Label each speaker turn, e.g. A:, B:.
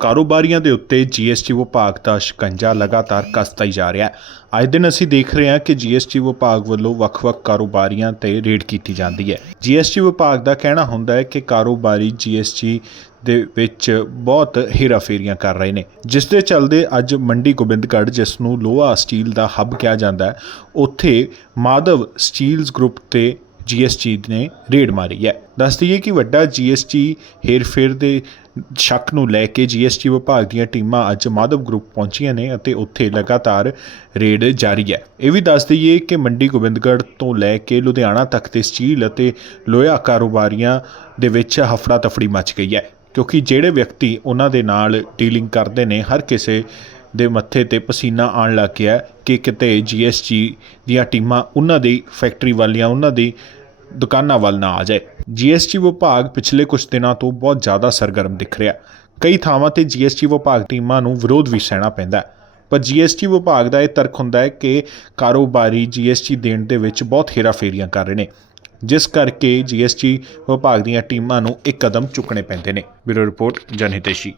A: ਕਾਰੋਬਾਰੀਆਂ ਦੇ ਉੱਤੇ ਜੀਐਸਟੀ ਵਿਭਾਗ ਦਾ ਸ਼ਿਕੰਜਾ ਲਗਾਤਾਰ ਕੱਸਦਾ ਹੀ ਜਾ ਰਿਹਾ ਹੈ। ਅੱਜ ਦਿਨ ਅਸੀਂ ਦੇਖ ਰਹੇ ਹਾਂ ਕਿ ਜੀਐਸਟੀ ਵਿਭਾਗ ਵੱਲੋਂ ਵੱਖ-ਵੱਖ ਕਾਰੋਬਾਰੀਆਂ ਤੇ ਰੇਡ ਕੀਤੀ ਜਾਂਦੀ ਹੈ। ਜੀਐਸਟੀ ਵਿਭਾਗ ਦਾ ਕਹਿਣਾ ਹੁੰਦਾ ਹੈ ਕਿ ਕਾਰੋਬਾਰੀ ਜੀਐਸਟੀ ਦੇ ਵਿੱਚ ਬਹੁਤ ਹੇਰਾਫੇਰੀਆਂ ਕਰ ਰਹੇ ਨੇ। ਜਿਸ ਦੇ ਚੱਲਦੇ ਅੱਜ ਮੰਡੀ ਗੋਬਿੰਦਗੜ੍ਹ, ਜਿਸ ਨੂੰ ਲੋਹਾ ਸਟੀਲ ਦਾ ਹੱਬ ਕਿਹਾ ਜਾਂਦਾ ਹੈ, ਉੱਥੇ ਮਾਧਵ ਸਟੀਲਸ ਗਰੁੱਪ ਤੇ ਜੀਐਸਟੀ ਨੇ ਰੇਡ ਮਾਰੀ ਹੈ। ਦੱਸ ਦਈਏ ਕਿ ਵੱਡਾ ਜੀਐਸਟੀ ਹੇਰਫੇਰ ਦੇ ਸ਼ੱਕ ਨੂੰ ਲੈ ਕੇ ਜੀਐਸਟੀ ਵਿਭਾਗ ਦੀਆਂ ਟੀਮਾਂ ਅੱਜ ਮਾਧਵ ਗਰੁੱਪ ਪਹੁੰਚੀਆਂ ਨੇ ਅਤੇ ਉੱਥੇ ਲਗਾਤਾਰ ਰੇਡ ਜਾਰੀ ਹੈ। ਇਹ ਵੀ ਦੱਸ ਦਈਏ ਕਿ ਮੰਡੀ ਗੋਬਿੰਦਗੜ੍ਹ ਤੋਂ ਲੈ ਕੇ ਲੁਧਿਆਣਾ ਤੱਕ ਦੇ ਸਟੀਲ ਅਤੇ ਲੋਹਾ ਕਾਰੋਬਾਰੀਆਂ ਦੇ ਵਿੱਚ ਹਫੜਾ ਤਫੜੀ ਮਚ ਗਈ ਹੈ। ਕਿਉਂਕਿ ਜਿਹੜੇ ਵਿਅਕਤੀ ਉਹਨਾਂ ਦੇ ਨਾਲ ਡੀਲਿੰਗ ਕਰਦੇ ਨੇ, ਹਰ ਕਿਸੇ ਦੇ ਮੱਥੇ ਤੇ ਪਸੀਨਾ ਆਉਣ ਲੱਗ ਗਿਆ ਕਿ ਕਿਤੇ ਜੀਐਸਟੀ ਦੀਆਂ ਟੀਮਾਂ ਉਹਨਾਂ ਦੀ ਫੈਕਟਰੀ ਵਾਲੀਆਂ ਉਹਨਾਂ ਦੀ ਦੁਕਾਨਾਂ ਵੱਲ ਨਾ ਆ ਜਾਏ। ਜੀਐਸਟੀ ਵਿਭਾਗ ਪਿਛਲੇ ਕੁਝ ਦਿਨਾਂ ਤੋਂ ਬਹੁਤ ਜ਼ਿਆਦਾ ਸਰਗਰਮ ਦਿਖ ਰਿਹਾ ਕਈ ਥਾਵਾਂ ਤੇ ਜੀਐਸਟੀ ਵਿਭਾਗ ਟੀਮਾਂ ਨੂੰ ਵਿਰੋਧ ਵੀ ਸਹਿਣਾ ਪੈਂਦਾ ਹੈ। ਪਰ ਜੀਐਸਟੀ ਵਿਭਾਗ ਦਾ ਇਹ ਤਰਕ ਹੁੰਦਾ ਹੈ ਕਿ ਕਾਰੋਬਾਰੀ ਜੀਐਸਟੀ ਦੇਣ ਦੇ ਵਿੱਚ ਬਹੁਤ ਹੇਰਾਫੇਰੀਆਂ ਕਰ ਰਹੇ ਨੇ। ਜਿਸ ਕਰਕੇ ਜੀਐਸਟੀ ਵਿਭਾਗ ਦੀਆਂ ਟੀਮਾਂ ਨੂੰ ਇੱਕ ਕਦਮ ਚੁੱਕਣੇ ਪੈਂਦੇ ਨੇ। Bureau report, Janhiteshi.